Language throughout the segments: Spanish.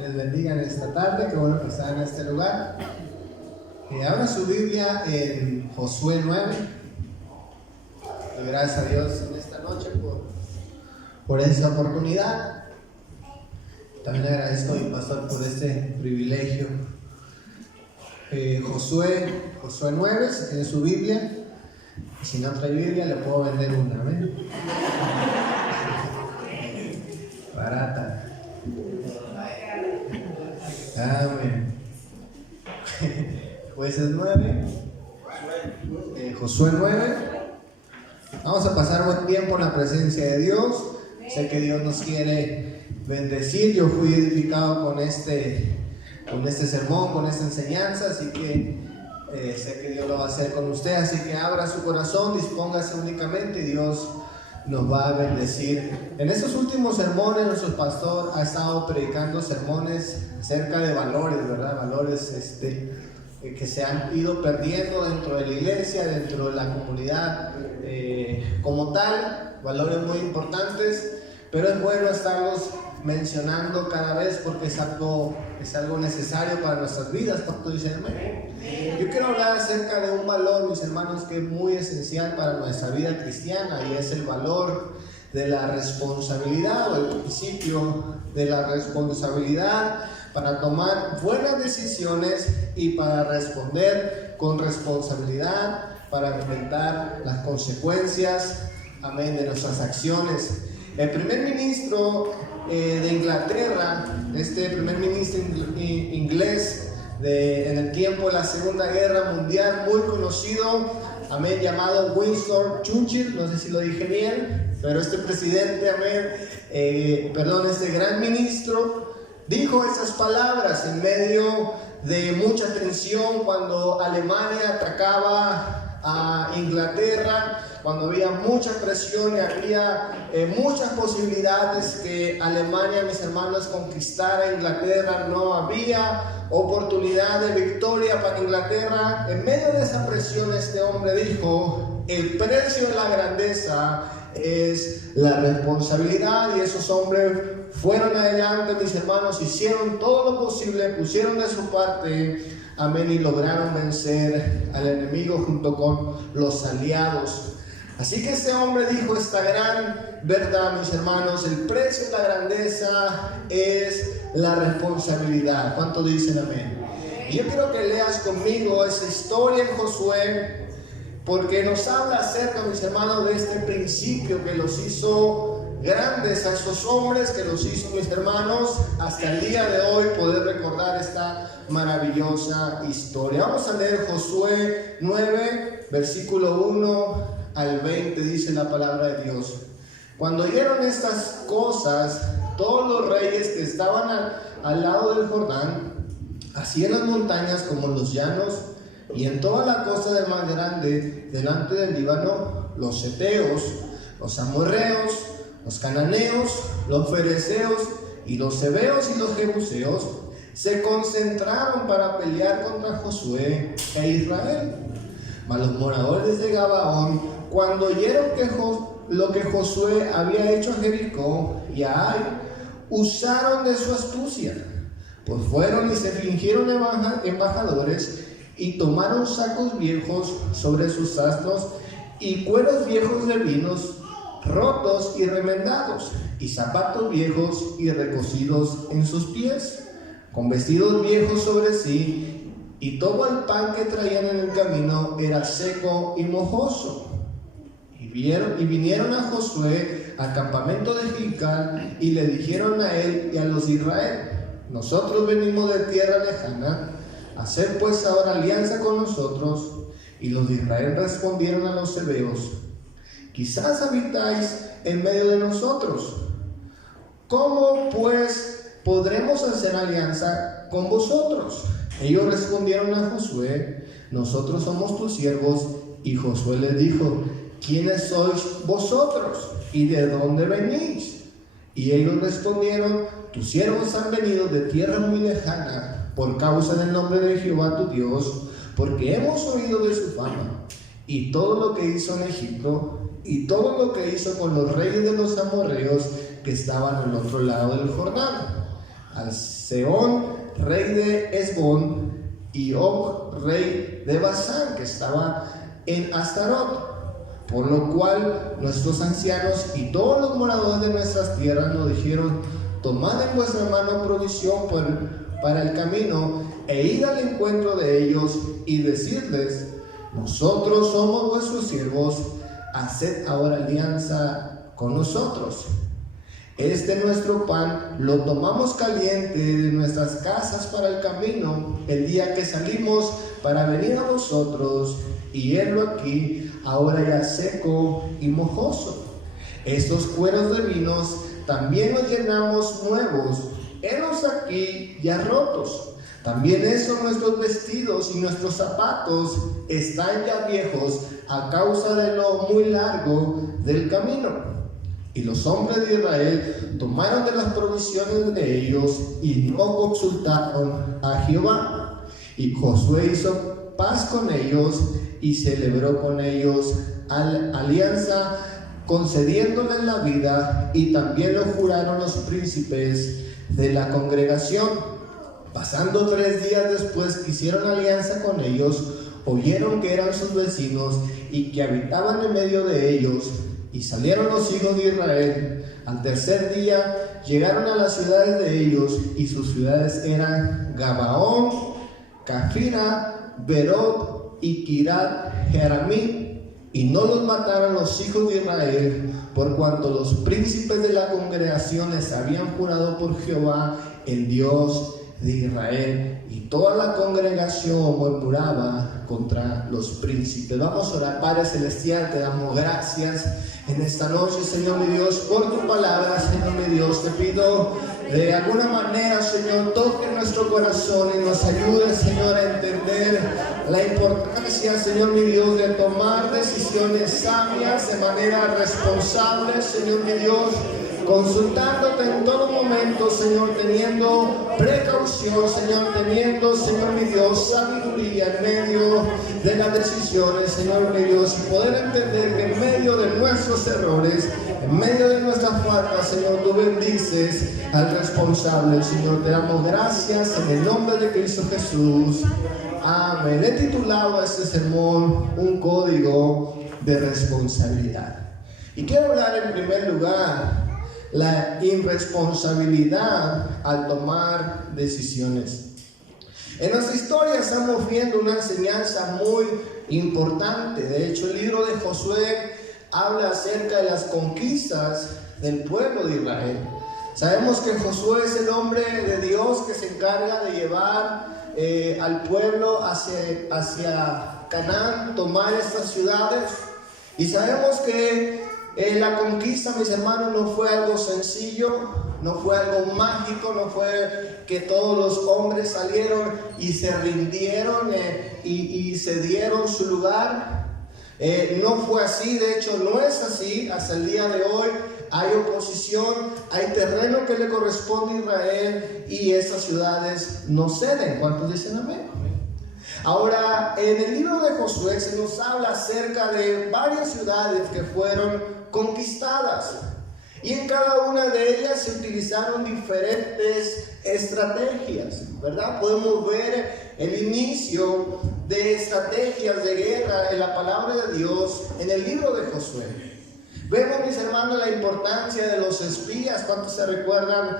les bendiga en esta tarde, qué bueno que están en este lugar. Abra su Biblia en Josué 9. Doy gracias a Dios en esta noche por esta oportunidad. También le agradezco a mi pastor por este privilegio. Josué 9, si tiene su Biblia. Y si no trae Biblia, le puedo vender una, ¿ven? Barata. Amén. Jueces 9. Josué 9. Vamos a pasar buen tiempo en la presencia de Dios. Sé que Dios nos quiere bendecir. Yo fui edificado con este sermón, con esta enseñanza, así que sé que Dios lo va a hacer con usted. Así que abra su corazón, dispóngase únicamente y Dios nos va a bendecir. En estos últimos sermones nuestro pastor ha estado predicando sermones acerca de valores, ¿verdad? Valores que se han ido perdiendo dentro de la iglesia, dentro de la comunidad como tal, valores muy importantes, pero es bueno estarlos mencionando cada vez porque es algo necesario para nuestras vidas. ¿Cuánto dicen amén? Yo quiero hablar acerca de un valor, mis hermanos, que es muy esencial para nuestra vida cristiana, y es el valor de la responsabilidad, o el principio de la responsabilidad para tomar buenas decisiones y para responder con responsabilidad, para enfrentar las consecuencias, amén, de nuestras acciones. El primer ministro de Inglaterra, este primer ministro inglés en el tiempo de la Segunda Guerra Mundial, muy conocido, amén, llamado Winston Churchill, no sé si lo dije bien, pero este presidente, amén, este gran ministro, dijo esas palabras en medio de mucha tensión cuando Alemania atacaba a Inglaterra, cuando había mucha presión y había muchas posibilidades que Alemania, mis hermanos, conquistara Inglaterra. No había oportunidad de victoria para Inglaterra. En medio de esa presión, este hombre dijo: el precio de la grandeza es la responsabilidad. Y esos hombres fueron adelante, mis hermanos, hicieron todo lo posible, pusieron de su parte, amén, y lograron vencer al enemigo junto con los aliados. Así que este hombre dijo esta gran verdad, mis hermanos: el precio de la grandeza es la responsabilidad. ¿Cuántos dicen amén? Y yo quiero que leas conmigo esa historia en Josué, porque nos habla acerca, mis hermanos, de este principio que los hizo grandes a esos hombres, que los hizo, mis hermanos, hasta el día de hoy poder recordar esta maravillosa historia. Vamos a leer Josué 9, versículo 1 al 20, dice la palabra de Dios. Cuando oyeron estas cosas, todos los reyes que estaban al lado del Jordán, así en las montañas como en los llanos, y en toda la costa del mar grande, delante del Líbano, los heteos, los amorreos, los cananeos, los fereceos, y los heveos y los jebuseos, se concentraron para pelear contra Josué e Israel. Mas los moradores de Gabaón, cuando oyeron lo que Josué había hecho a Jericó y a Ai, usaron de su astucia, pues fueron y se fingieron embajadores, y tomaron sacos viejos sobre sus asnos, y cueros viejos de vinos rotos y remendados, y zapatos viejos y recocidos en sus pies, con vestidos viejos sobre sí, y todo el pan que traían en el camino era seco y mojoso. Y vinieron a Josué al campamento de Gilgal, y le dijeron a él y a los de Israel: nosotros venimos de tierra lejana, haced pues ahora alianza con nosotros. Y los de Israel respondieron a los heveos: quizás habitáis en medio de nosotros. ¿Cómo pues podremos hacer alianza con vosotros? Ellos respondieron a Josué: nosotros somos tus siervos. Y Josué les dijo: ¿quiénes sois vosotros? ¿Y de dónde venís? Y ellos respondieron: tus siervos han venido de tierra muy lejana por causa del nombre de Jehová tu Dios, porque hemos oído de su fama, y todo lo que hizo en Egipto, y todo lo que hizo con los reyes de los amorreos que estaban al otro lado del Jordán. al Sehón, rey de Hesbón, y Og, rey de Basán, que estaba en Astarot. Por lo cual nuestros ancianos y todos los moradores de nuestras tierras nos dijeron: tomad en vuestra mano provisión para el camino, e id al encuentro de ellos, y decidles: nosotros somos vuestros siervos, haced ahora alianza con nosotros. Nuestro pan lo tomamos caliente de nuestras casas para el camino, el día que salimos para venir a vosotros, y henlo aquí, ahora ya seco y mojoso. Estos cueros de vinos también los llenamos nuevos, henlos aquí ya rotos. También nuestros vestidos y nuestros zapatos están ya viejos a causa de lo muy largo del camino. Y los hombres de Israel tomaron de las provisiones de ellos y no consultaron a Jehová. Y Josué hizo paz con ellos y celebró con ellos alianza, concediéndoles la vida, y también lo juraron los príncipes de la congregación. Pasando 3 días después que hicieron alianza con ellos, oyeron que eran sus vecinos y que habitaban en medio de ellos. Y salieron los hijos de Israel. Al tercer día llegaron a las ciudades de ellos, y sus ciudades eran Gabaón, Cafira, Berot y Kirat Jearimim. Y no los mataron los hijos de Israel, por cuanto los príncipes de la congregación les habían jurado por Jehová, el Dios de Israel. Y toda la congregación murmuraba contra los príncipes. Vamos a orar. Padre celestial, te damos gracias en esta noche, Señor mi Dios, por tu palabra. Señor mi Dios, te pido de alguna manera, Señor, toque nuestro corazón y nos ayude, Señor, a entender la importancia, Señor mi Dios, de tomar decisiones sabias de manera responsable, Señor mi Dios, consultándote en todo momento, Señor, teniendo precaución, Señor, teniendo, Señor mi Dios, sabiduría en medio de las decisiones, Señor mi Dios, y poder entender que en medio de nuestros errores, en medio de nuestras faltas, Señor, tú bendices al responsable. Señor, te damos gracias en el nombre de Cristo Jesús. Amén. He titulado a este sermón un código de responsabilidad. Y quiero hablar en primer lugar la irresponsabilidad al tomar decisiones. En nuestra historia estamos viendo una enseñanza muy importante. De hecho, el libro de Josué habla acerca de las conquistas del pueblo de Israel. Sabemos que Josué es el hombre de Dios que se encarga de llevar al pueblo hacia Canaán, tomar estas ciudades. Y sabemos que la conquista, mis hermanos, no fue algo sencillo, no fue algo mágico, no fue que todos los hombres salieron y se rindieron y cedieron su lugar. No fue así, de hecho no es así. Hasta el día de hoy hay oposición, hay terreno que le corresponde a Israel y esas ciudades no ceden. ¿Cuántos dicen amén? Ahora, en el libro de Josué se nos habla acerca de varias ciudades que fueron conquistadas, y en cada una de ellas se utilizaron diferentes estrategias, ¿verdad? Podemos ver el inicio de estrategias de guerra en la palabra de Dios en el libro de Josué. Vemos, mis hermanos, la importancia de los espías. ¿Cuántos se recuerdan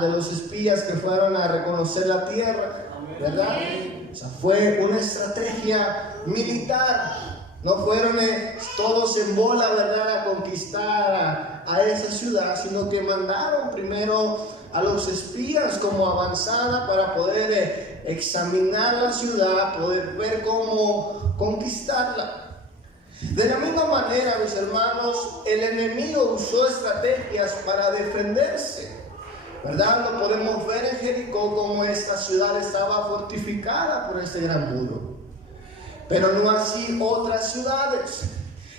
de los espías que fueron a reconocer la tierra? ¿Verdad? O sea, fue una estrategia militar. No fueron todos en bola, ¿verdad?, a conquistar a esa ciudad, sino que mandaron primero a los espías como avanzada para poder examinar la ciudad, poder ver cómo conquistarla. De la misma manera, mis hermanos, el enemigo usó estrategias para defenderse, ¿verdad? Lo podemos ver en Jericó, como esta ciudad estaba fortificada por este gran muro. Pero no así otras ciudades.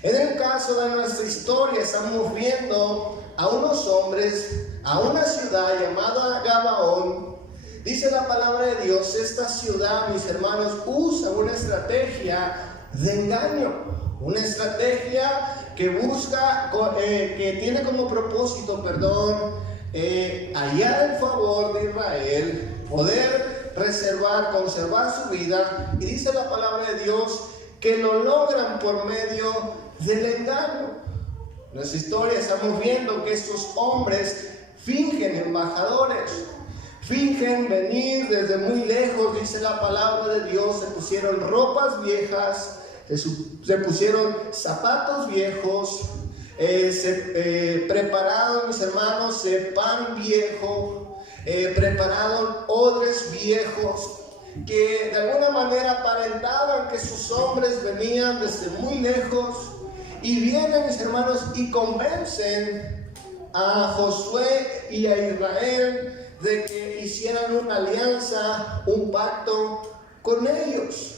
En el caso de nuestra historia estamos viendo a unos hombres, a una ciudad llamada Gabaón. Dice la palabra de Dios, esta ciudad, mis hermanos, usa una estrategia de engaño, una estrategia que busca, que tiene como propósito, hallar el favor de Israel, poder conservar su vida. Y dice la palabra de Dios que lo logran por medio del engaño. En nuestra historia estamos viendo que estos hombres fingen embajadores, fingen venir desde muy lejos. Dice la palabra de Dios, se pusieron ropas viejas, se pusieron zapatos viejos, prepararon, mis hermanos, pan viejo, prepararon odres viejos, que de alguna manera aparentaban que sus hombres venían desde muy lejos, y vienen, mis hermanos, y convencen a Josué y a Israel de que hicieran una alianza, un pacto con ellos.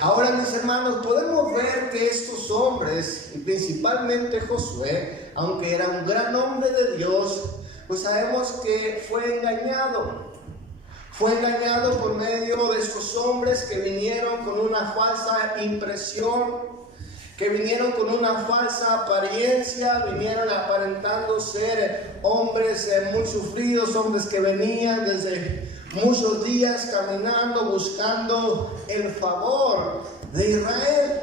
Ahora, mis hermanos, podemos ver que estos hombres, y principalmente Josué, aunque era un gran hombre de Dios, pues sabemos que fue engañado. Fue engañado por medio de estos hombres que vinieron con una falsa impresión, que vinieron con una falsa apariencia, vinieron aparentando ser hombres muy sufridos, hombres que venían desde muchos días caminando, buscando el favor de Israel.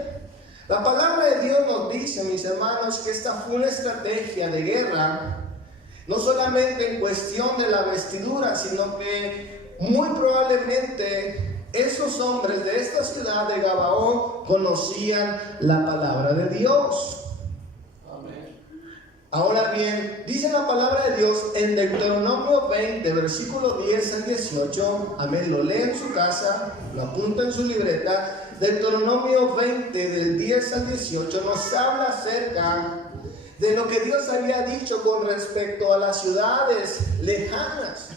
La palabra de Dios nos dice, mis hermanos, que esta fue una estrategia de guerra, no solamente en cuestión de la vestidura, sino que muy probablemente esos hombres de esta ciudad de Gabaón conocían la palabra de Dios. Amén. Ahora bien, dice la palabra de Dios en Deuteronomio 20, versículo 10 al 18. Amén, lo lee en su casa, lo apunta en su libreta. Deuteronomio 20, del 10 al 18, nos habla acerca de lo que Dios había dicho con respecto a las ciudades lejanas.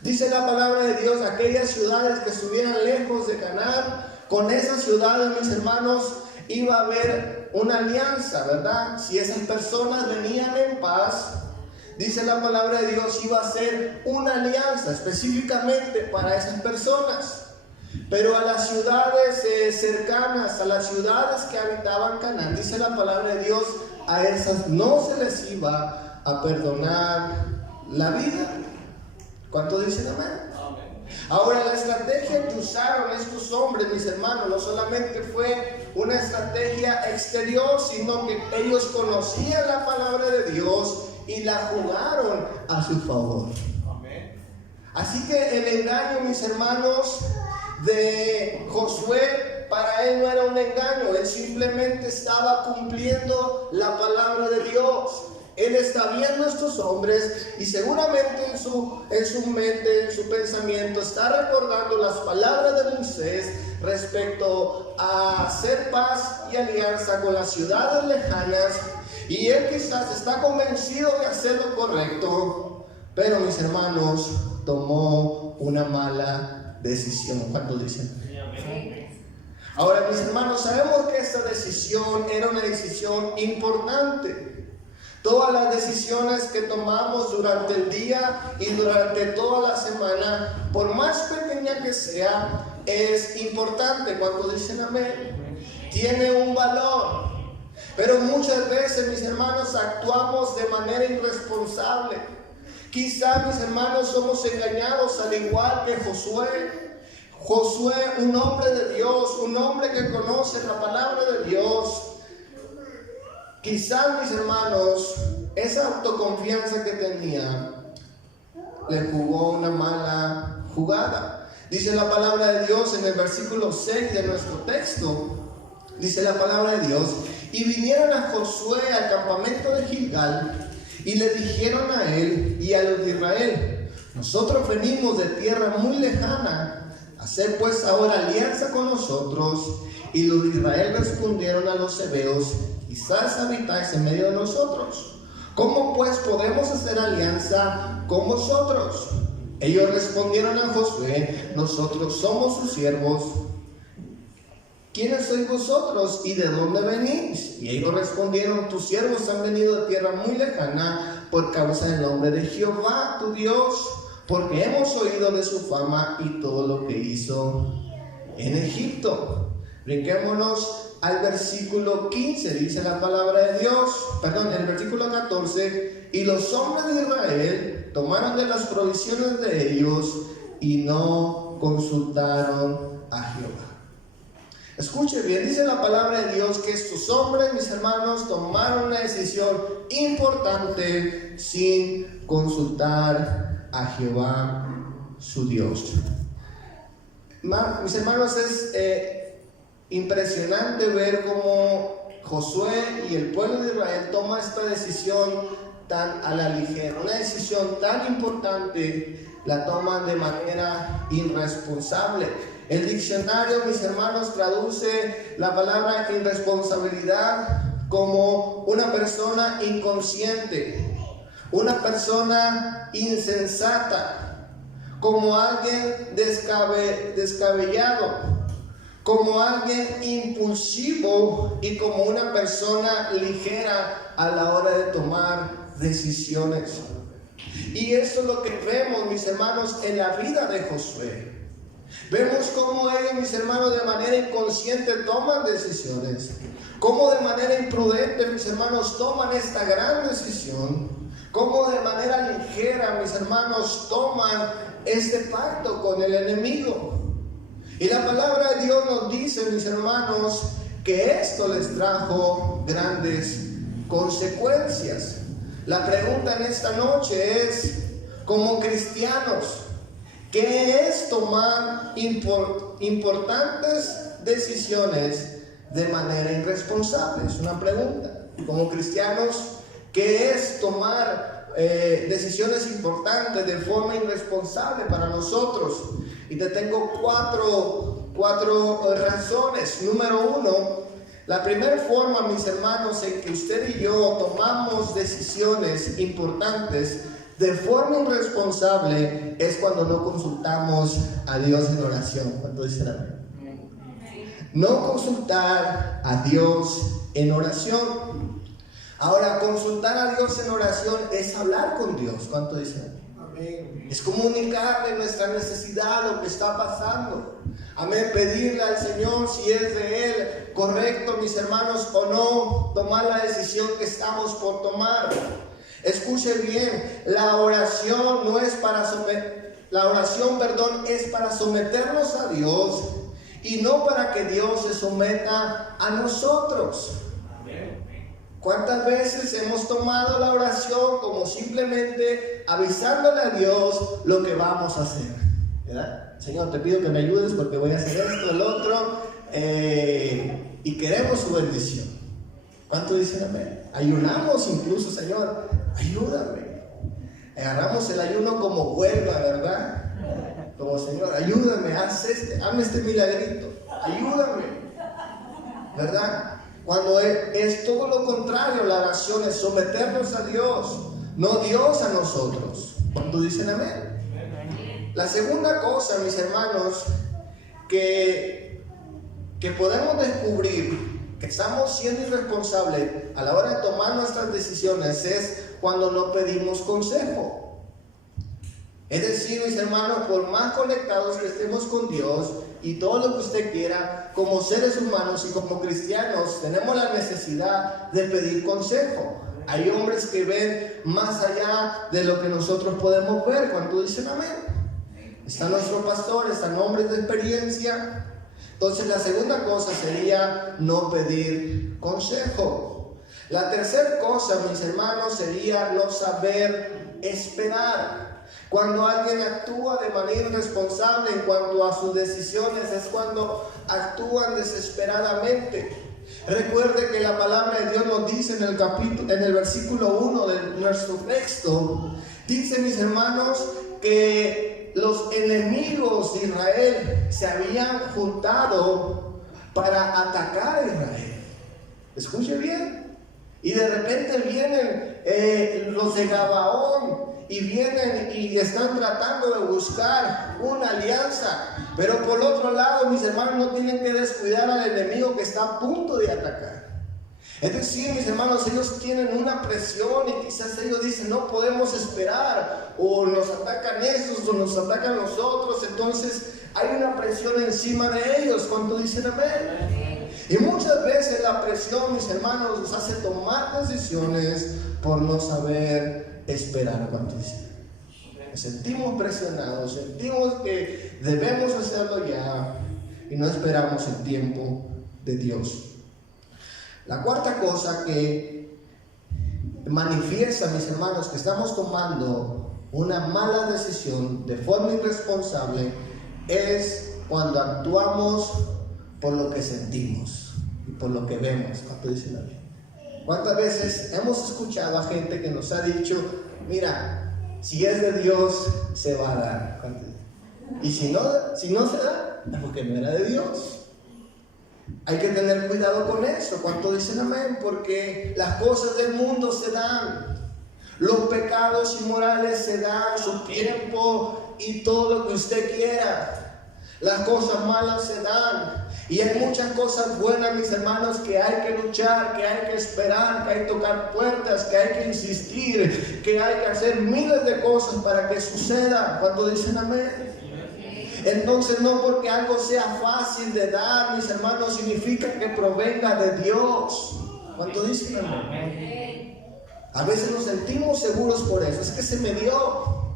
Dice la palabra de Dios, aquellas ciudades que estuvieran lejos de Canaán, con esas ciudades, mis hermanos, iba a haber una alianza, ¿verdad? Si esas personas venían en paz, dice la palabra de Dios, iba a ser una alianza específicamente para esas personas. Pero a las ciudades cercanas, a las ciudades que habitaban Canaán, dice la palabra de Dios, a esas no se les iba a perdonar la vida. ¿Cuánto dicen amén? Ahora, la estrategia que usaron estos hombres, mis hermanos, no solamente fue una estrategia exterior, sino que ellos conocían la palabra de Dios y la jugaron a su favor. Así que el engaño, mis hermanos, de Josué, para él no era un engaño, él simplemente estaba cumpliendo la palabra de Dios. Él está viendo a estos hombres y seguramente en su mente, en su pensamiento, está recordando las palabras de Moisés respecto a hacer paz y alianza con las ciudades lejanas. Y él quizás está convencido de hacer lo correcto, pero, mis hermanos, tomó una mala decisión. ¿Cuántos dicen? Ahora, mis hermanos, sabemos que esta decisión era una decisión importante. Todas las decisiones que tomamos durante el día y durante toda la semana, por más pequeña que sea, es importante. Cuando dicen amén, tiene un valor. Pero muchas veces, mis hermanos, actuamos de manera irresponsable. Quizá, mis hermanos, somos engañados al igual que Josué. Josué, un hombre de Dios, un hombre que conoce la palabra de Dios. Quizás, mis hermanos, esa autoconfianza que tenía le jugó una mala jugada. Dice la palabra de Dios en el versículo 6 de nuestro texto. Dice la palabra de Dios: y vinieron a Josué al campamento de Gilgal y le dijeron a él y a los de Israel: nosotros venimos de tierra muy lejana, haced pues ahora alianza con nosotros. Y los de Israel respondieron a los hebeos: quizás habitáis en medio de nosotros. ¿Cómo pues podemos hacer alianza con vosotros? Ellos respondieron a Josué: nosotros somos sus siervos. ¿Quiénes sois vosotros y de dónde venís? Y ellos respondieron: tus siervos han venido de tierra muy lejana por causa del nombre de Jehová tu Dios, porque hemos oído de su fama y todo lo que hizo en Egipto. Brinquémonos al versículo 15, dice la palabra de Dios, perdón, el versículo 14, y los hombres de Israel tomaron de las provisiones de ellos y no consultaron a Jehová. Escuche bien, dice la palabra de Dios que estos hombres, mis hermanos, tomaron una decisión importante sin consultar a Jehová, su Dios. Mis hermanos, es impresionante ver cómo Josué y el pueblo de Israel toma esta decisión tan a la ligera. Una decisión tan importante la toman de manera irresponsable. El diccionario, mis hermanos, traduce la palabra irresponsabilidad como una persona inconsciente, una persona insensata, como alguien descabellado, como alguien impulsivo y como una persona ligera a la hora de tomar decisiones. Y eso es lo que vemos, mis hermanos, en la vida de Josué. Vemos cómo ellos, mis hermanos, de manera inconsciente toman decisiones, cómo de manera imprudente, mis hermanos, toman esta gran decisión, cómo de manera ligera, mis hermanos, toman este pacto con el enemigo. Y la palabra de Dios nos dice, mis hermanos, que esto les trajo grandes consecuencias. La pregunta en esta noche es, como cristianos, ¿qué es tomar importantes decisiones de manera irresponsable? Es una pregunta. Como cristianos, ¿qué es tomar decisiones importantes de forma irresponsable para nosotros? Y te tengo cuatro razones. Número uno, la primera forma, mis hermanos, en que usted y yo tomamos decisiones importantes de forma irresponsable es cuando no consultamos a Dios en oración. ¿Cuánto dicen amén? No consultar a Dios en oración. Ahora, consultar a Dios en oración es hablar con Dios. ¿Cuánto dicen amén? Es comunicarle nuestra necesidad, lo que está pasando. Amén. Pedirle al Señor si es de Él correcto, mis hermanos, o no tomar la decisión que estamos por tomar. Escuche bien, la oración es para someternos a Dios y no para que Dios se someta a nosotros. ¿Cuántas veces hemos tomado la oración como simplemente avisándole a Dios lo que vamos a hacer? ¿Verdad? Señor, te pido que me ayudes porque voy a hacer esto, el otro, y queremos su bendición. ¿Cuánto dicen amén? Ayunamos incluso, Señor, ayúdame. Agarramos el ayuno como huelga, ¿verdad? Como, Señor, ayúdame, hazme este milagrito, ayúdame, ¿verdad? Cuando es todo lo contrario, la oración es someternos a Dios, no Dios a nosotros. ¿Cuánto dicen amén? La segunda cosa, mis hermanos, que podemos descubrir que estamos siendo irresponsables a la hora de tomar nuestras decisiones es cuando no pedimos consejo. Es decir, mis hermanos, por más conectados que estemos con Dios y todo lo que usted quiera, como seres humanos y como cristianos, tenemos la necesidad de pedir consejo. Hay hombres que ven más allá de lo que nosotros podemos ver. ¿Cuánto dicen amén? Está nuestro pastor, están hombres de experiencia. Entonces la segunda cosa sería no pedir consejo. La tercera cosa, mis hermanos, sería no saber esperar. Cuando alguien actúa de manera irresponsable en cuanto a sus decisiones es cuando actúan desesperadamente. Recuerde que la palabra de Dios nos dice en el versículo 1 de nuestro texto, dice, mis hermanos, que los enemigos de Israel se habían juntado para atacar a Israel. Escuche bien. Y de repente vienen los de Gabaón y vienen y están tratando de buscar una alianza. Pero por otro lado, mis hermanos, no tienen que descuidar al enemigo que está a punto de atacar. Es decir, mis hermanos, ellos tienen una presión y quizás ellos dicen, no podemos esperar, o nos atacan esos, o nos atacan nosotros. Entonces hay una presión encima de ellos. ¿Cuánto dicen amén? Y muchas veces la presión, mis hermanos, nos hace tomar decisiones por no saber esperar. ¿Cuánto dicen? Nos sentimos presionados, sentimos que debemos hacerlo ya y no esperamos el tiempo de Dios. La cuarta cosa que manifiesta, mis hermanos, que estamos tomando una mala decisión de forma irresponsable es cuando actuamos por lo que sentimos y por lo que vemos. ¿Cuánto dice la Biblia? ¿Cuántas veces hemos escuchado a gente que nos ha dicho, mira, si es de Dios, se va a dar? Y si no se da, es porque no era de Dios. Hay que tener cuidado con eso. ¿Cuánto dicen amén? Porque las cosas del mundo se dan. Los pecados inmorales se dan, su tiempo y todo lo que usted quiera. Las cosas malas se dan. Y hay muchas cosas buenas, mis hermanos, que hay que luchar, que hay que esperar, que hay que tocar puertas, que hay que insistir, que hay que hacer miles de cosas para que suceda. ¿Cuánto dicen amén? Entonces, no porque algo sea fácil de dar, mis hermanos, significa que provenga de Dios. ¿Cuánto dicen amén? A veces nos sentimos seguros por eso. Es que se me dio.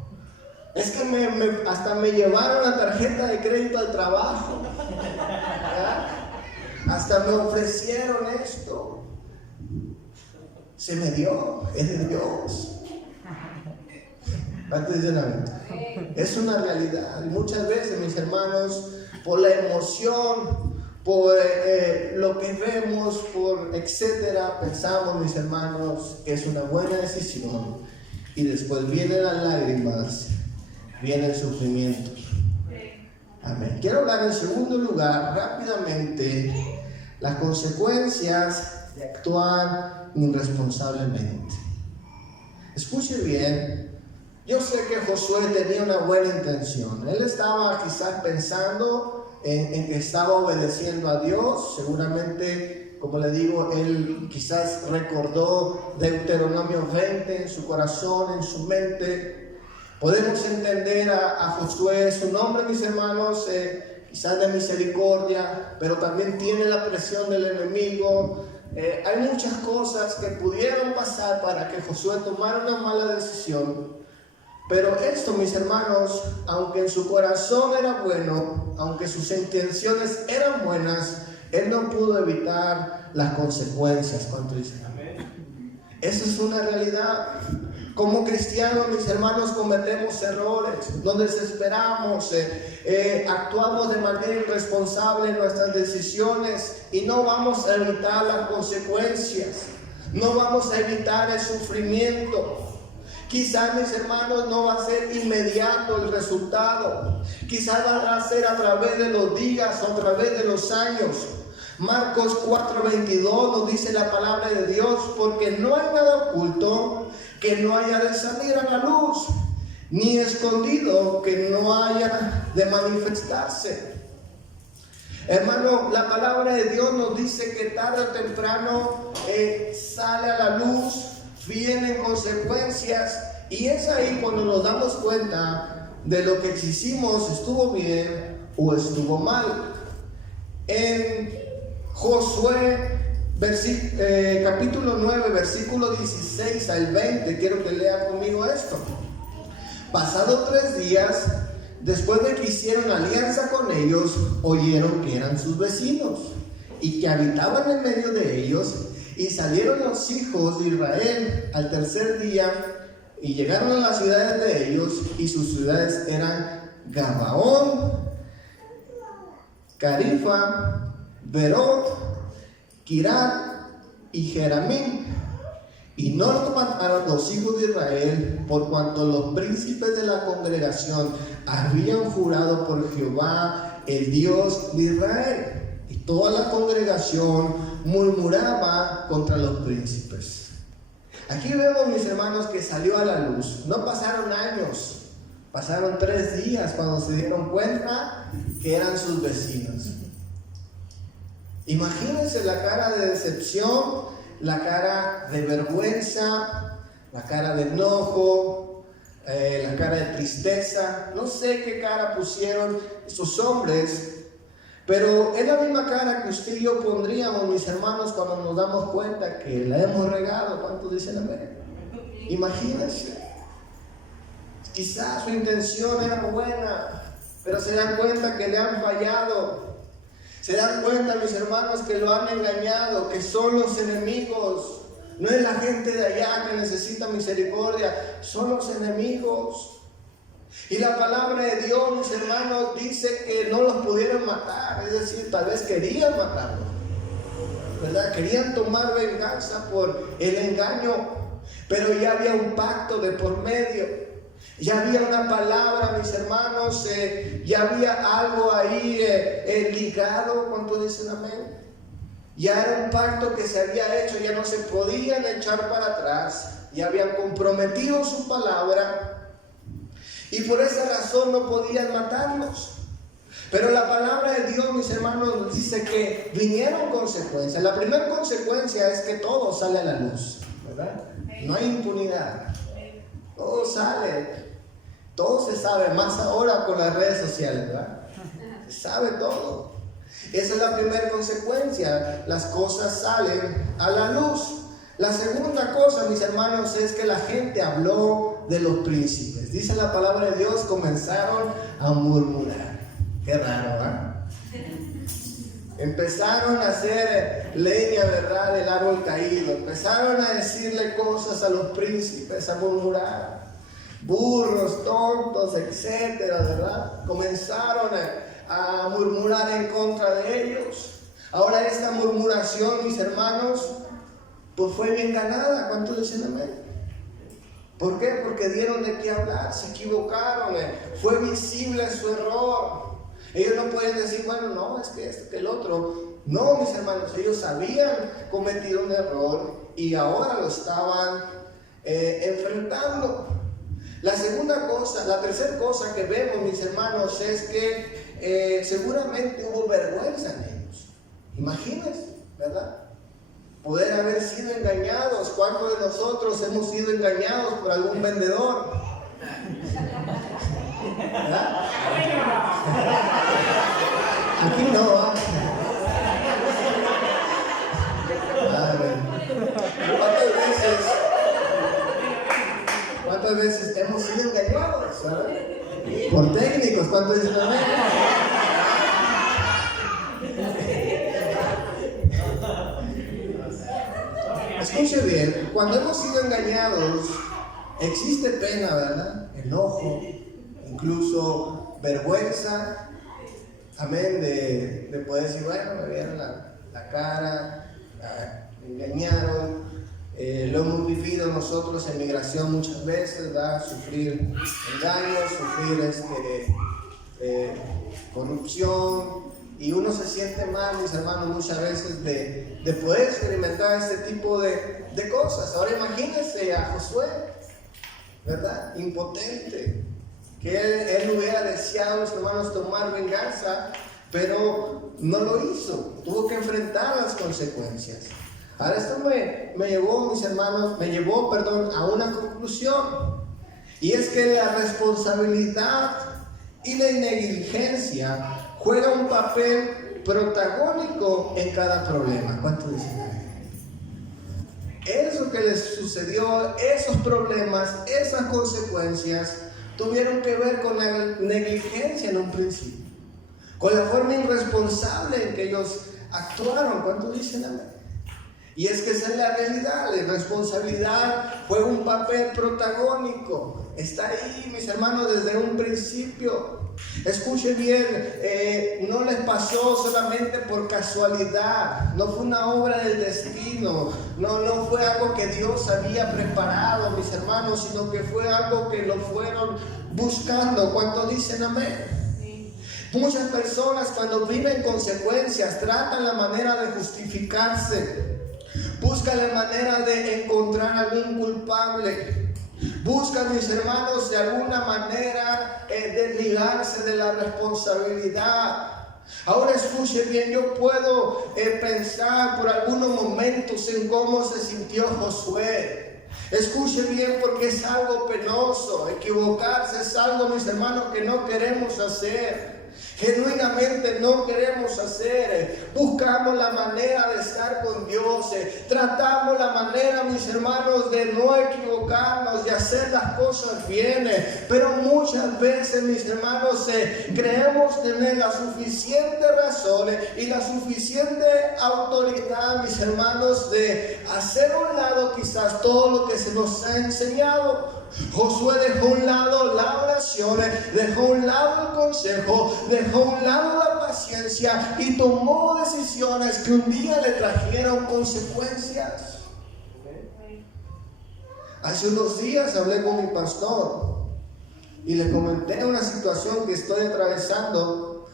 Es que hasta me llevaron la tarjeta de crédito al trabajo. ¿Ya? Hasta me ofrecieron esto. Se me dio. Es de Dios. ¿Cuánto dicen amén? Es una realidad. Muchas veces, mis hermanos, por la emoción, por lo que vemos, por etcétera, pensamos, mis hermanos, que es una buena decisión. Y después vienen las lágrimas, viene el sufrimiento. Amén. Quiero hablar en segundo lugar, rápidamente, las consecuencias de actuar irresponsablemente. Escuche bien. Yo sé que Josué tenía una buena intención. Él estaba quizás pensando en que estaba obedeciendo a Dios. Seguramente, como le digo, él quizás recordó Deuteronomio 20 en su corazón, en su mente. Podemos entender a Josué, su nombre, mis hermanos, quizás de misericordia, pero también tiene la presión del enemigo. Hay muchas cosas que pudieron pasar para que Josué tomara una mala decisión. Pero esto, mis hermanos, aunque en su corazón era bueno, aunque sus intenciones eran buenas, él no pudo evitar las consecuencias. ¿Cuánto dicen? Amén. Eso es una realidad. Como cristianos, mis hermanos, cometemos errores, nos desesperamos, actuamos de manera irresponsable en nuestras decisiones y no vamos a evitar las consecuencias, no vamos a evitar el sufrimiento. Quizás, mis hermanos, no va a ser inmediato el resultado. Quizás va a ser a través de los días o a través de los años. Marcos 4:22 nos dice la palabra de Dios, porque no hay nada oculto que no haya de salir a la luz, ni escondido que no haya de manifestarse. Hermano, la palabra de Dios nos dice que tarde o temprano sale a la luz, vienen consecuencias, y es ahí cuando nos damos cuenta de lo que hicimos, estuvo bien o estuvo mal. En Josué capítulo 9, versículo 16 al 20, quiero que lea conmigo esto. Pasados 3 días, después de que hicieron alianza con ellos, oyeron que eran sus vecinos y que habitaban en medio de ellos. Y salieron los hijos de Israel al tercer día y llegaron a las ciudades de ellos, y sus ciudades eran Gabaón, Carifa, Berot, Kirat y Jeramín. Y no los mataron los hijos de Israel, por cuanto los príncipes de la congregación habían jurado por Jehová, el Dios de Israel. Y toda la congregación murmuraba contra los príncipes. Aquí vemos, mis hermanos, que salió a la luz. No pasaron años, pasaron 3 días cuando se dieron cuenta que eran sus vecinos. Imagínense la cara de decepción, la cara de vergüenza, la cara de enojo, la cara de tristeza. No sé qué cara pusieron esos hombres. Pero es la misma cara que usted y yo pondríamos, mis hermanos, cuando nos damos cuenta que la hemos regado. ¿Cuántos dicen amén? Imagínense. Quizás su intención era buena, pero se dan cuenta que le han fallado. Se dan cuenta, mis hermanos, que lo han engañado, que son los enemigos. No es la gente de allá que necesita misericordia, son los enemigos. Y la palabra de Dios, mis hermanos, dice que no los pudieron matar. Es decir, tal vez querían matarlos, ¿verdad? Querían tomar venganza por el engaño, pero ya había un pacto de por medio. Ya había una palabra, mis hermanos, ya había algo ahí ligado. ¿Cuánto dicen amén? Ya era un pacto que se había hecho, ya no se podían echar para atrás. Ya habían comprometido su palabra y por esa razón no podían matarlos. Pero la palabra de Dios, mis hermanos, nos dice que vinieron consecuencias. La primera consecuencia es que todo sale a la luz, ¿verdad? No hay impunidad. Todo sale. Todo se sabe, más ahora con las redes sociales, ¿verdad? Se sabe todo. Esa es la primera consecuencia. Las cosas salen a la luz. La segunda cosa, mis hermanos, es que la gente habló de los príncipes. Dice la palabra de Dios, comenzaron a murmurar. Qué raro, ¿eh? Empezaron a hacer leña, ¿verdad?, del árbol caído. Empezaron a decirle cosas a los príncipes, a murmurar. Burros, tontos, etcétera, ¿verdad? Comenzaron a murmurar en contra de ellos. Ahora esta murmuración, mis hermanos, pues fue bien ganada. ¿Cuántos dicen amén? ¿Por qué? Porque dieron de qué hablar, se equivocaron, fue visible su error. Ellos no pueden decir, bueno, no, es que este, que el otro. No, mis hermanos, ellos habían cometido un error y ahora lo estaban enfrentando. La segunda cosa, la tercera cosa que vemos, mis hermanos, es que seguramente hubo vergüenza en ellos. Imagínense, ¿verdad? Poder haber sido engañados. ¿Cuántos de nosotros hemos sido engañados por algún vendedor? ¿Verdad? Aquí no, ¿Cuántas veces hemos sido engañados? ¿Verdad? Por técnicos, ¿cuántos dicen amén? Escuche bien, cuando hemos sido engañados, existe pena, ¿verdad? Enojo, incluso vergüenza, amén, de poder decir, bueno, me vieron la cara, me engañaron. Lo hemos vivido nosotros en migración muchas veces, ¿verdad? Sufrir engaños, sufrir corrupción, y uno se siente mal, mis hermanos, muchas veces de poder experimentar este tipo de cosas. Ahora imagínense a Josué, ¿verdad? Impotente, que él hubiera deseado, mis hermanos, tomar venganza, pero no lo hizo, tuvo que enfrentar las consecuencias. Ahora esto me llevó, mis hermanos, a una conclusión, y es que la responsabilidad y la negligencia juega un papel protagónico en cada problema. ¿Cuánto dicen? Eso que les sucedió, esos problemas, esas consecuencias, tuvieron que ver con la negligencia en un principio, con la forma irresponsable en que ellos actuaron. ¿Cuánto dicen amén? Y es que esa es la realidad. La irresponsabilidad juega un papel protagónico. Está ahí, mis hermanos, desde un principio. Escuchen bien, no les pasó solamente por casualidad, no fue una obra del destino, no fue algo que Dios había preparado, mis hermanos, sino que fue algo que lo fueron buscando. ¿Cuántos dicen amén? Sí. Muchas personas, cuando viven consecuencias, tratan la manera de justificarse, buscan la manera de encontrar algún culpable. Buscan, mis hermanos, de alguna manera desligarse de la responsabilidad. Ahora escuche bien, yo puedo pensar por algunos momentos en cómo se sintió Josué. Escuche bien, porque es algo penoso. Equivocarse es algo, mis hermanos, que no queremos hacer. genuinamente no queremos hacer. Buscamos la manera de estar con Dios. Tratamos la manera, mis hermanos, de no equivocarnos, de hacer las cosas bien. Pero muchas veces, mis hermanos, creemos tener la suficiente razón y la suficiente autoridad, mis hermanos, de hacer a un lado quizás todo lo que se nos ha enseñado. Josué dejó a un lado la oración, dejó a un lado el consejo, dejó a un lado la paciencia y tomó decisiones que un día le trajeron consecuencias. Hace unos días hablé con mi pastor y le comenté una situación que estoy atravesando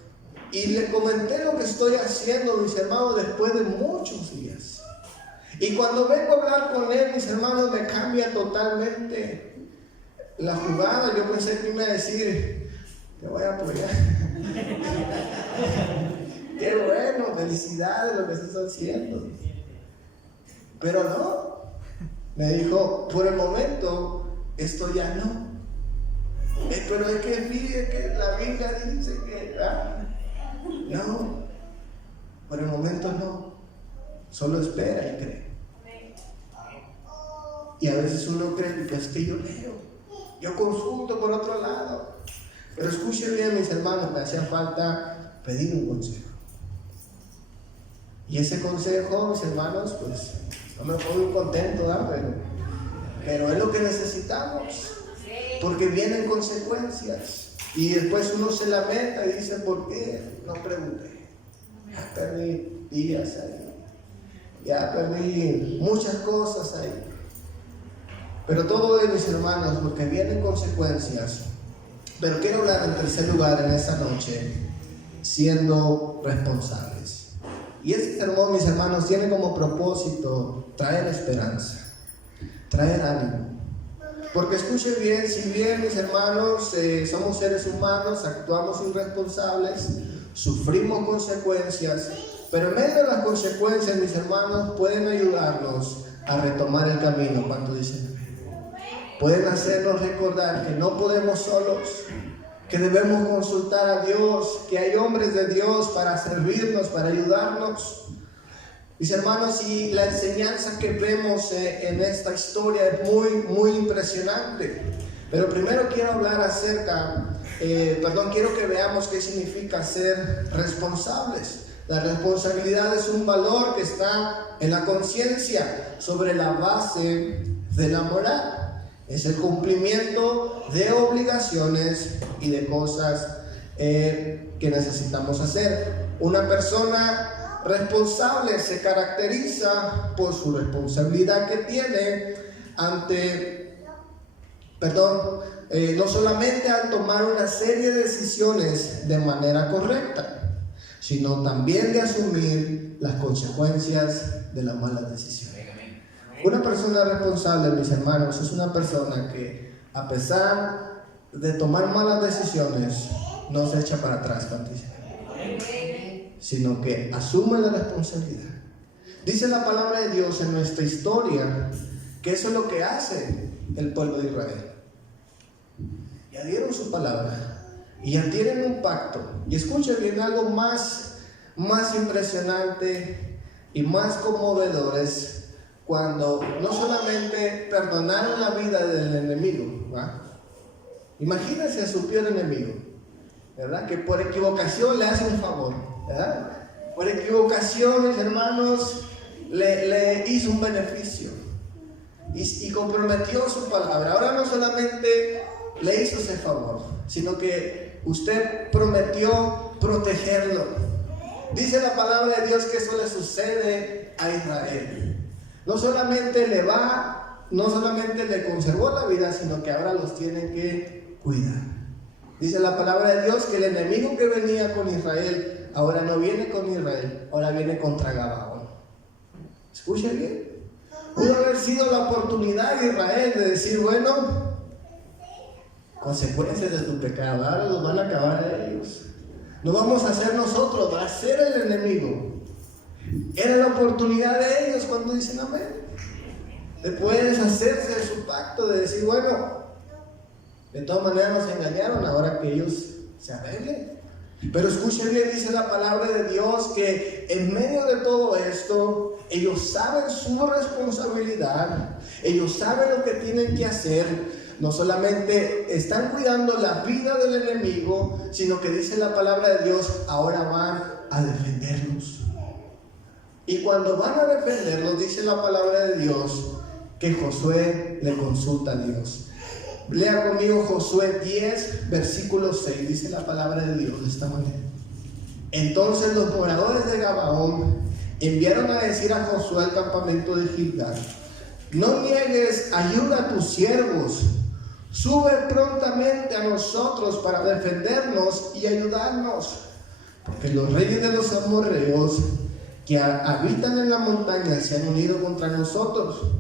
y le comenté lo que estoy haciendo, mis hermanos, después de muchos días. Y cuando vengo a hablar con él, mis hermanos, me cambia totalmente la jugada. Yo pensé que iba a decir: te voy a apoyar. Qué bueno, felicidades lo que estás haciendo. Pero no, me dijo: por el momento esto ya no. Pero es que fíjate que la Biblia dice que no, por el momento no, solo espera y cree. Y a veces uno cree que es que yo leo, yo consulto por otro lado. Pero escuchen bien, mis hermanos, me hacía falta pedir un consejo. Y ese consejo, mis hermanos, pues no me pongo muy contento, ¿verdad? Pero es lo que necesitamos. Porque vienen consecuencias. Y después uno se lamenta y dice: ¿por qué no pregunté? Ya perdí días ahí. Ya perdí muchas cosas ahí. Pero todo es, mis hermanos, porque vienen consecuencias. Pero quiero hablar en tercer lugar en esta noche, siendo responsables. Y este sermón, mis hermanos, tiene como propósito traer esperanza, traer ánimo. Porque escuchen bien, si bien, mis hermanos, somos seres humanos, actuamos irresponsables, sufrimos consecuencias, pero en medio de las consecuencias, mis hermanos, pueden ayudarnos a retomar el camino. ¿Cuánto dicen? Pueden hacernos recordar que no podemos solos, que debemos consultar a Dios, que hay hombres de Dios para servirnos, para ayudarnos. Mis hermanos, y la enseñanza que vemos en esta historia es muy impresionante. Pero primero quiero hablar quiero que veamos qué significa ser responsables. La responsabilidad es un valor que está en la conciencia sobre la base de la moral. Es el cumplimiento de obligaciones y de cosas que necesitamos hacer. Una persona responsable se caracteriza por su responsabilidad que tiene no solamente al tomar una serie de decisiones de manera correcta, sino también de asumir las consecuencias de las malas decisiones. Una persona responsable, mis hermanos, es una persona que, a pesar de tomar malas decisiones, no se echa para atrás, sino que asume la responsabilidad. Dice la palabra de Dios en nuestra historia que eso es lo que hace el pueblo de Israel. Ya dieron su palabra y ya tienen un pacto. Y escuchen bien, algo más impresionante y más conmovedor es cuando no solamente perdonaron la vida del enemigo, ¿verdad? Imagínense a su peor enemigo, ¿verdad? Que por equivocación le hace un favor, ¿verdad? Por equivocación, mis hermanos, le hizo un beneficio y comprometió su palabra. Ahora no solamente le hizo ese favor, sino que usted prometió protegerlo. Dice la palabra de Dios que eso le sucede a Israel. No solamente le conservó la vida, sino que ahora los tiene que cuidar. Dice la palabra de Dios que el enemigo que venía con Israel, ahora no viene con Israel, ahora viene contra Gabaón. Escuchen bien. Pudo haber sido la oportunidad de Israel de decir: bueno, consecuencias de tu pecado, ahora los van a acabar ellos. No vamos a hacer nosotros, va a ser el enemigo. Era la oportunidad de ellos cuando dicen amén. Después de deshacerse de su pacto, de decir: bueno, de todas maneras nos engañaron, ahora que ellos se arreglen. Pero escuchen bien, dice la palabra de Dios que en medio de todo esto, ellos saben su responsabilidad, ellos saben lo que tienen que hacer. No solamente están cuidando la vida del enemigo, sino que dice la palabra de Dios, ahora van a defenderlos. Y cuando van a defenderlos, dice la palabra de Dios, que Josué le consulta a Dios. Lea conmigo Josué 10, versículo 6, dice la palabra de Dios de esta manera. Entonces los moradores de Gabaón enviaron a decir a Josué al campamento de Gilgal: no niegues ayuda a tus siervos, sube prontamente a nosotros para defendernos y ayudarnos, porque los reyes de los amorreos que habitan en la montaña se han unido contra nosotros.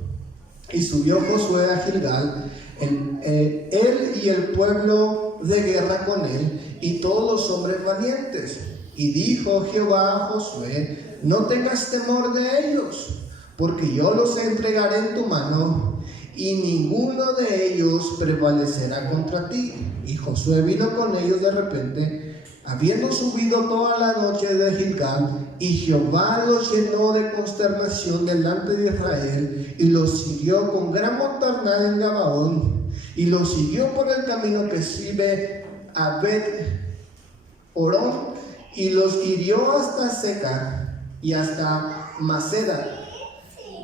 Y subió Josué a Gilgal, él y el pueblo de guerra con él, y todos los hombres valientes. Y dijo Jehová a Josué: no tengas temor de ellos, porque yo los entregaré en tu mano, y ninguno de ellos prevalecerá contra ti. Y Josué vino con ellos de repente, habiendo subido toda la noche de Gilgal, y Jehová los llenó de consternación delante de Israel, y los hirió con gran mortandad en Gabaón, y los siguió por el camino que sube a Bet-Orón, y los hirió hasta Seca y hasta Maceda.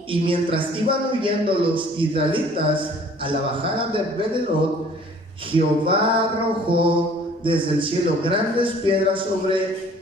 Y mientras iban huyendo los israelitas a la bajada de Bet-Elot, Jehová arrojó desde el cielo grandes piedras sobre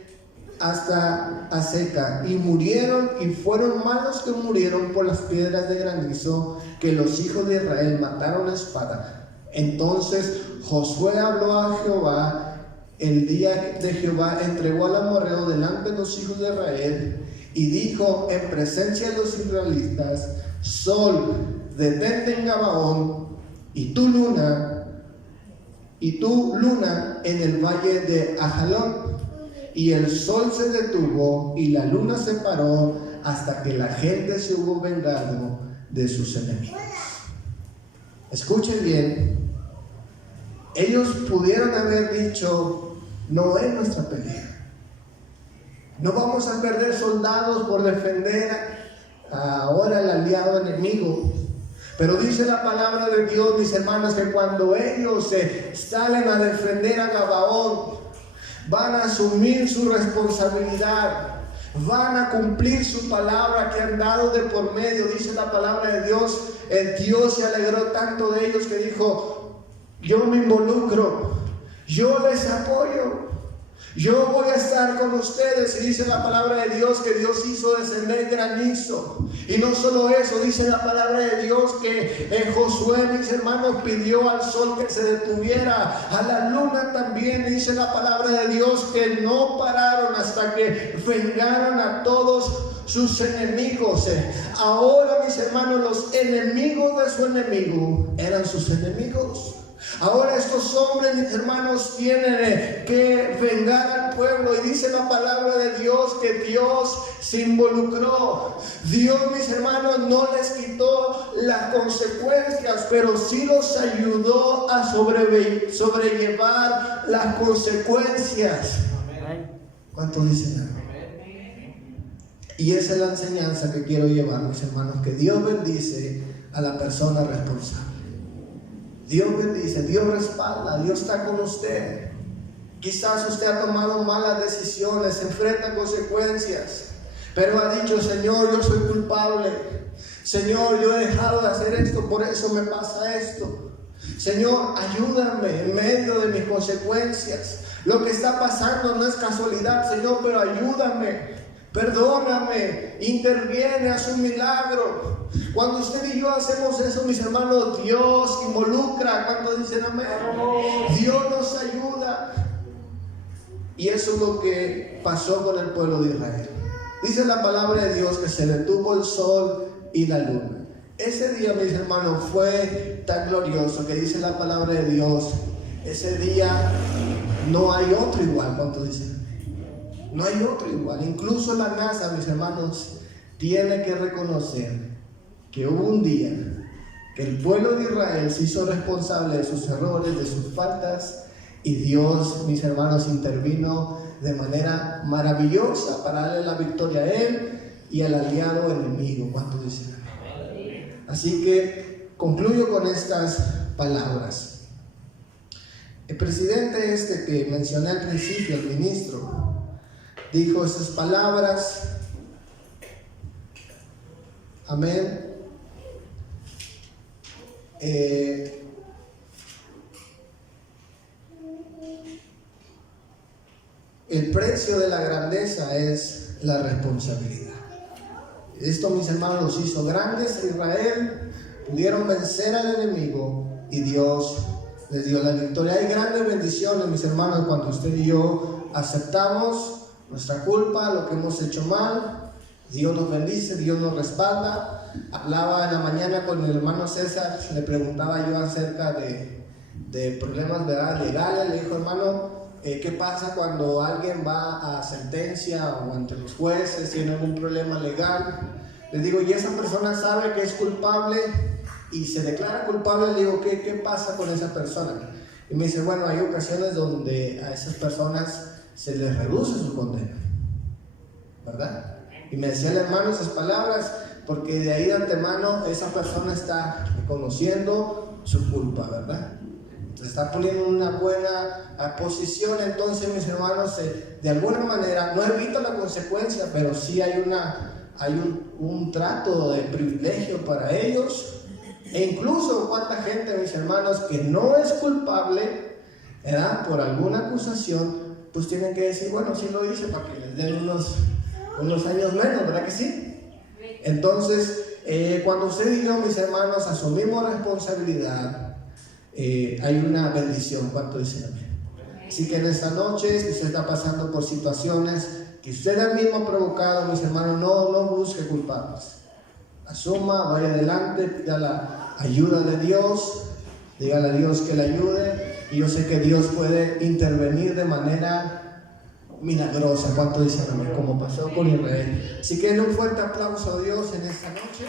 hasta Aseca, y murieron, y fueron más los que murieron por las piedras de granizo que los hijos de Israel mataron a espada. Entonces Josué habló a Jehová. El día de Jehová entregó al amorreo delante de los hijos de Israel, y dijo en presencia de los israelitas: sol, detente en Gabaón, y tu luna en el valle de Ajalón. Y el sol se detuvo y la luna se paró hasta que la gente se hubo vengado de sus enemigos. Escuchen bien, ellos pudieron haber dicho: no es nuestra pelea, no vamos a perder soldados por defender ahora el aliado enemigo. Pero dice la palabra de Dios, mis hermanos, que cuando ellos salen a defender a Gabaón, van a asumir su responsabilidad, van a cumplir su palabra que han dado de por medio. Dice la palabra de Dios, el Dios se alegró tanto de ellos que dijo: yo me involucro, yo les apoyo, yo voy a estar con ustedes. Y dice la palabra de Dios que Dios hizo descender granizo. Y no solo eso, dice la palabra de Dios que Josué, mis hermanos, pidió al sol que se detuviera, a la luna también. Dice la palabra de Dios que no pararon hasta que vengaron a todos sus enemigos. Ahora, mis hermanos, los enemigos de su enemigo eran sus enemigos. Ahora estos hombres, mis hermanos, tienen que vengar al pueblo. Y dice la palabra de Dios que Dios se involucró. Dios, mis hermanos, no les quitó las consecuencias, pero sí los ayudó a sobrellevar las consecuencias. ¿Cuántos dicen amén? Y esa es la enseñanza que quiero llevar, mis hermanos, que Dios bendice a la persona responsable. Dios bendice, Dios respalda, Dios está con usted. Quizás usted ha tomado malas decisiones, enfrenta consecuencias, pero ha dicho: Señor, yo soy culpable. Señor, yo he dejado de hacer esto, por eso me pasa esto. Señor, ayúdame en medio de mis consecuencias. Lo que está pasando no es casualidad, Señor, pero ayúdame. Perdóname, interviene, haz un milagro. Cuando usted y yo hacemos eso, mis hermanos, Dios involucra. ¿Cuántos dicen amén? Dios nos ayuda. Y eso es lo que pasó con el pueblo de Israel. Dice la palabra de Dios que se detuvo el sol y la luna. Ese día, mis hermanos, fue tan glorioso que dice la palabra de Dios: ese día no hay otro igual. ¿Cuántos dicen? No hay otro igual. Incluso la NASA, mis hermanos, tiene que reconocer que hubo un día que el pueblo de Israel se hizo responsable de sus errores, de sus faltas, Y Dios, mis hermanos, intervino de manera maravillosa para darle la victoria a él y al aliado enemigo. ¿Cuántos dicen amén? Así que concluyo con estas palabras. El presidente que mencioné al principio, el ministro, dijo estas palabras. Amén. El precio de la grandeza es la responsabilidad. Esto, mis hermanos, los hizo grandes a Israel, pudieron vencer al enemigo y Dios les dio la victoria. Hay grandes bendiciones, mis hermanos, cuando usted y yo aceptamos nuestra culpa, lo que hemos hecho mal. Dios nos bendice, Dios nos respalda. Hablaba en la mañana con mi hermano César, le preguntaba yo acerca de problemas, ¿verdad?, legales. Le dijo, hermano, ¿qué pasa cuando alguien va a sentencia o ante los jueces, tiene algún problema legal? Le digo, y esa persona sabe que es culpable y se declara culpable. Le digo, ¿qué pasa con esa persona? Y me dice, bueno, hay ocasiones donde a esas personas se les reduce su condena, ¿verdad? Y me decía el hermano esas palabras porque de ahí de antemano esa persona está reconociendo su culpa, ¿verdad? Se está poniendo en una buena posición. Entonces, mis hermanos, de alguna manera no evita la consecuencia, pero sí hay un trato de privilegio para ellos. E incluso cuánta gente, mis hermanos, que no es culpable, ¿verdad?, por alguna acusación, pues tienen que decir, bueno, sí lo hice, para que les den unos años menos, ¿verdad que sí? Entonces, cuando usted y yo, mis hermanos, asumimos responsabilidad, hay una bendición. ¿Cuánto dicen amén? Así que en esta noche, si usted está pasando por situaciones que usted mismo ha provocado, mis hermanos, no busque culpables. Asuma, vaya adelante, pida la ayuda de Dios, dígale a Dios que le ayude, y yo sé que Dios puede intervenir de manera milagrosa. ¿Cuánto dicen amén? Como pasó con Israel. Así que denle un fuerte aplauso a Dios en esta noche.